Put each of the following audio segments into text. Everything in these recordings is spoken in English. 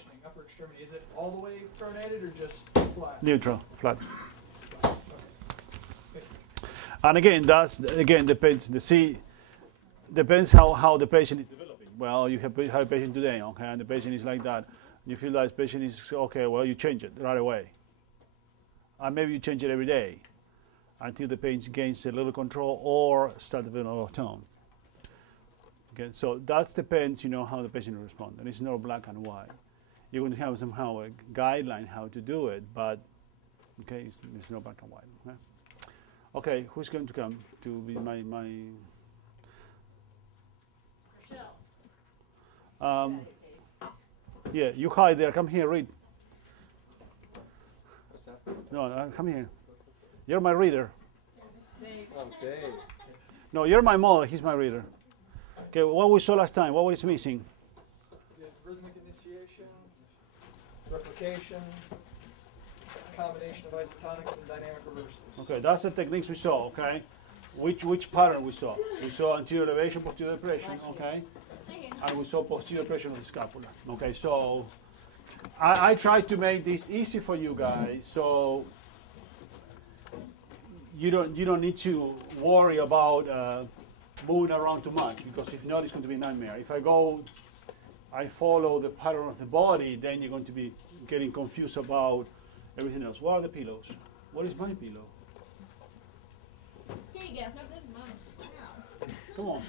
positioning, upper extremity, is it all the way pronated or just flat? Neutral, flat. Okay. Good. And again, depends. Depends how the patient is developing. Well, you have a patient today, okay, and the patient is like that. You feel that the patient is okay. Well, you change it right away, and maybe you change it every day until the patient gains a little control or start developing a lot of tone. Okay, so that depends, how the patient will respond, and it's not black and white. You're going to have somehow a guideline how to do it, but okay, it's not black and white. Okay? Okay, who's going to come to be my yeah, you hide there. Come here, read. What's that? No, come here. You're my reader. Oh, Dave. No, you're my model. He's my reader. Okay, what we saw last time, what was missing? You have rhythmic initiation, replication, combination of isotonics and dynamic reversals. Okay, that's the techniques we saw, okay? Which pattern we saw? We saw anterior elevation, posterior depression, okay? And we saw posterior depression of the scapula. Okay, so I tried to make this easy for you guys, so you don't need to worry about moving around too much, because if not, it's going to be a nightmare. If I follow the pattern of the body, then you're going to be getting confused about everything else. What are the pillows? What is my pillow? Here you go. No, this is mine. Come on.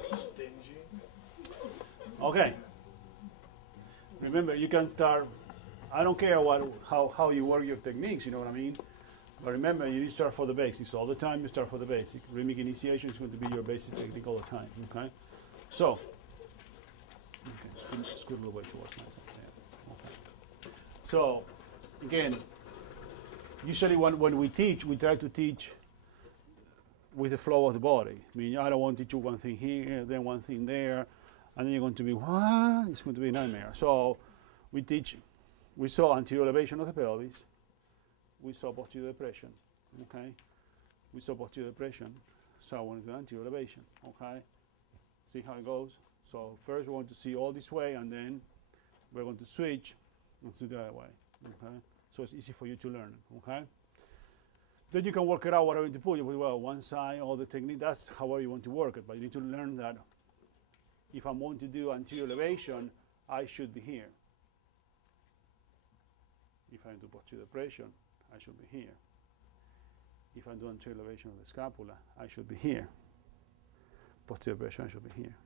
Stingy. Okay. Remember, you can start. I don't care how you work your techniques. You know what I mean. But remember, you need to start for the basics all the time. You start for the basic. Rhythmic initiation is going to be your basic technique all the time. Okay. So. Okay, scoot a little way towards myself. Okay. So, again, usually when we teach, we try to teach with the flow of the body. I mean, I don't want to teach you one thing here, then one thing there, and then you're going to be, what? It's going to be a nightmare. So we saw anterior elevation of the pelvis. We saw posterior depression, okay? We saw posterior depression. So I want to do anterior elevation, okay? See how it goes? So first we want to see all this way, and then we're going to switch and see the other way, okay? So it's easy for you to learn, okay? Then you can work it out whatever you put. You put, well, one side, all the technique, that's however you want to work it. But you need to learn that if I'm going to do anterior elevation, I should be here. If I do posterior depression, I should be here. If I do anterior elevation of the scapula, I should be here. Posterior depression, I should be here.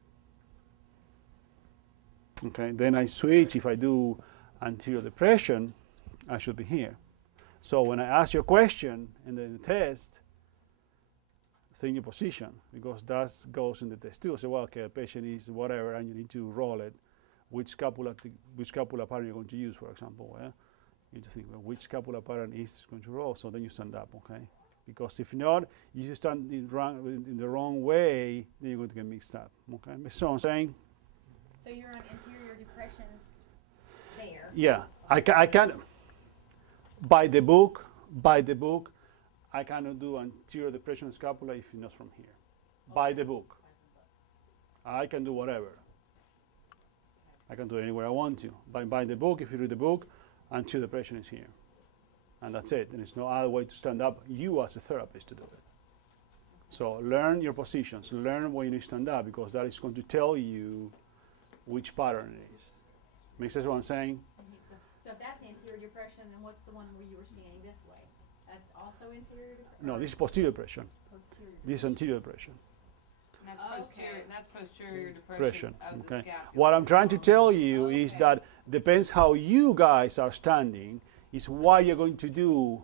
Okay, then I switch. If I do anterior depression, I should be here. So when I ask your question in the test, think your position, because that goes in the test too. So, well, okay, a patient is whatever, and you need to roll it. Which scapula pattern you're going to use, for example. Yeah? You need to think, well, which scapula pattern is going to roll, so then you stand up, okay? Because if not, you stand in the wrong way, then you're going to get mixed up, okay? So I'm saying? So you're on anterior depression there. Yeah, I can't. By the book, I cannot do anterior depression scapula if it's not from here. By the book. I can do whatever. I can do it anywhere I want to. By the book, if you read the book, anterior depression is here. And that's it. And there's no other way to stand up, you as a therapist, to do it. So learn your positions. Learn when you stand up, because that is going to tell you which pattern it is. Make sense what I'm saying? So if that's anterior depression, then what's the one where you were standing this way? That's also anterior depression? No, this is posterior depression. Posterior. This is anterior depression. And that's posterior, Okay. and that's posterior Depression. depression of the Okay. scapula. What I'm trying to tell you is Okay. that depends how you guys are standing, is what you're going to do.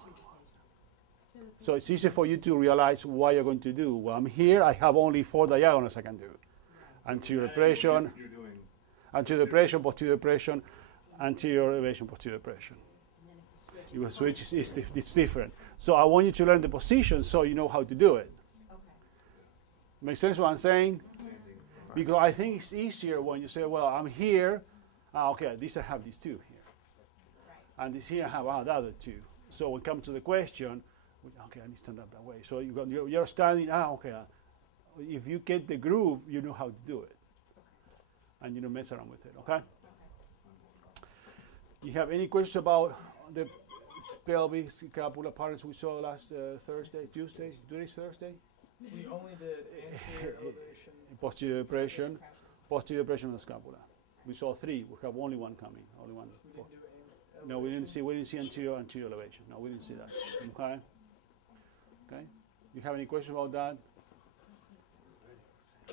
So it's easy for you to realize what you're going to do. Well, I'm here, I have only 4 diagonals I can do. Anterior depression, anterior depression, posterior depression, anterior elevation, posterior depression. You will switch, it's different. So I want you to learn the position so you know how to do it. Okay. Make sense what I'm saying? Because I think it's easier when you say, well, I'm here. Okay, at least I have these two here. Right. And this here I have the other two. So when it comes to the question, okay, I need to stand up that way. So you're standing, okay. If you get the groove, you know how to do it. And you don't mess around with it, okay? You have any questions about the pelvic scapula parts we saw last Tuesday? Today's Thursday? We only did anterior elevation. Posterior depression of the scapula. We saw 3. We have only one coming. Only one. We didn't do elevation. No, we didn't see anterior elevation. No, we didn't see that. Okay. Okay. You have any questions about that?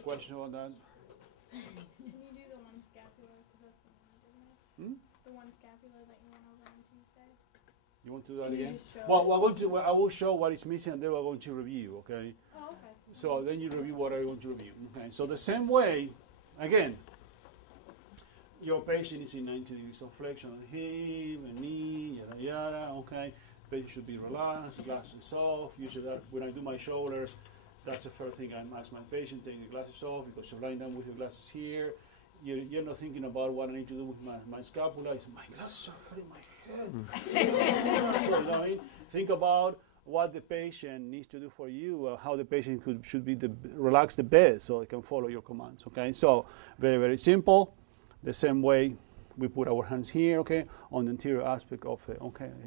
Questions about that? Can you do the one scapular? Because that's the one I did miss. Hmm? The one scapular that you went over on Tuesday. You want to do that Can you again? just show Well, it? I will show what is missing, and then we're going to review. Okay. Oh, okay. So then you review what I want to review. Okay. So the same way, again, your patient is in 90 degrees of flexion on the hip and knee, yada yada. Okay. Patient should be relaxed, glasses off. Usually that when I do my shoulders, that's the first thing I ask my patient, take the glasses off, because you're lying down with your glasses here. You're not thinking about what I need to do with my scapula. It's my glasses are hurting my head. So, you know what I mean? Think about what the patient needs to do for you, how the patient should be relax the best so it can follow your commands. Okay, so very, very simple. The same way we put our hands here, okay, on the anterior aspect of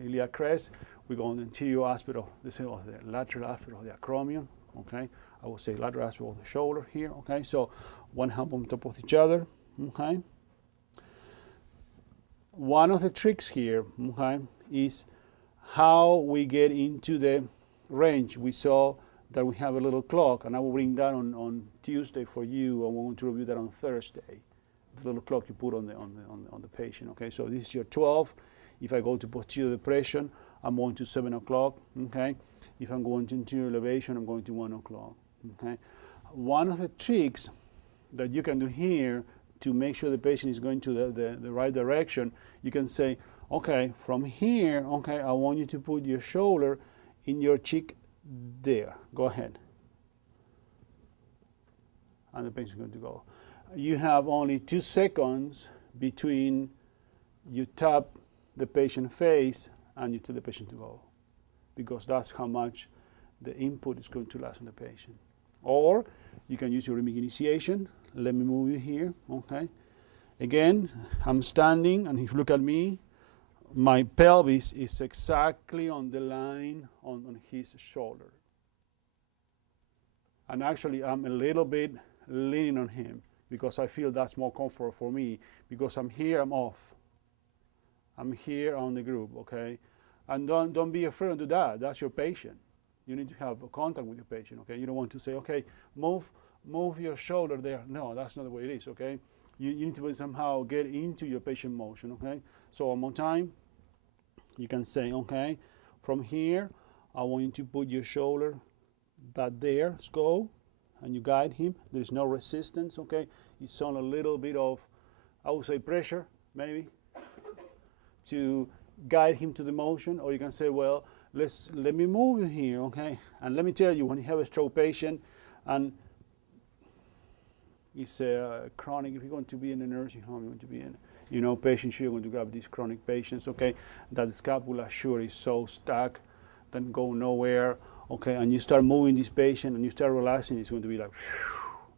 iliac crest. We go on the anterior aspect of the lateral aspect of the acromion. Okay, I will say lateral aspect of the shoulder here. Okay, so one hand on top of each other. Okay. One of the tricks here, okay, is how we get into the range. We saw that we have a little clock, and I will bring that on Tuesday for you, and we're going to review that on Thursday. The little clock you put on the patient. Okay, so this is your 12. If I go to posterior depression, I'm going to 7 o'clock. Okay, if I'm going to anterior elevation, I'm going to 1 o'clock. Okay, one of the tricks that you can do here to make sure the patient is going to the right direction, you can say, okay, from here, okay, I want you to put your shoulder in your cheek there. Go ahead. And the patient is going to go. You have only 2 seconds between you tap the patient face and you tell the patient to go, because that's how much the input is going to last on the patient. Or you can use your rhythmic initiation. Let me move you here, okay? Again, I'm standing, and if you look at me, my pelvis is exactly on the line on his shoulder. And actually, I'm a little bit leaning on him because I feel that's more comfort for me, because I'm here, I'm off. I'm here on the group, okay? And don't be afraid to do that. That's your patient. You need to have a contact with your patient, okay? You don't want to say, okay, move your shoulder there. No, that's not the way it is, okay? You need to somehow get into your patient motion, okay? So one more time, you can say, okay, from here, I want you to put your shoulder back there. Let's go. And you guide him. There's no resistance, okay? It's on a little bit of, I would say, pressure, maybe, to guide him to the motion. Or you can say, well, let me move you here, okay? And let me tell you, when you have a stroke patient, and it's chronic, if you're going to be in a nursing home, you're going to be in, patients, you're going to grab these chronic patients, okay? That the scapula sure is so stuck, then go nowhere, okay? And you start moving this patient and you start relaxing, it's going to be like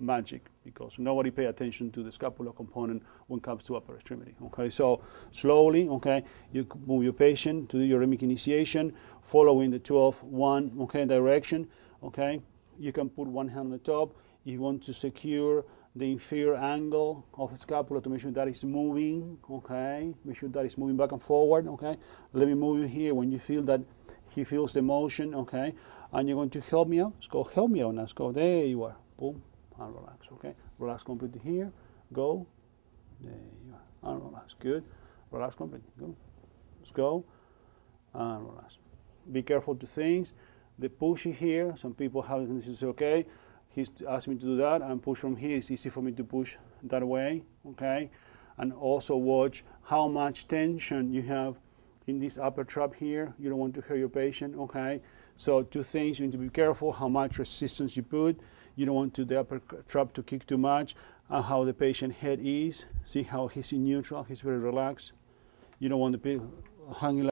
magic, because nobody pay attention to the scapular component when it comes to upper extremity, okay? So slowly, okay, you move your patient to do your rhythmic initiation, following the 12-1, okay, direction, okay? You can put one hand on the top. You want to secure the inferior angle of the scapula to make sure that is moving, okay? Make sure that is moving back and forward, okay? Let me move you here when you feel that he feels the motion, okay? And you're going to help me out. Let's go, help me out. Let's go, there you are. Boom, and relax, okay? Relax completely here. Go, there you are, and relax. Good, relax completely, go. Let's go, and relax. Be careful to things. The pushy here, some people have this is okay. He's asked me to do that and push from here. It's easy for me to push that way, okay? And also watch how much tension you have in this upper trap here. You don't want to hurt your patient, okay? So 2 things, you need to be careful how much resistance you put. You don't want the upper trap to kick too much, and how the patient head is. See how he's in neutral, he's very relaxed. You don't want the hanging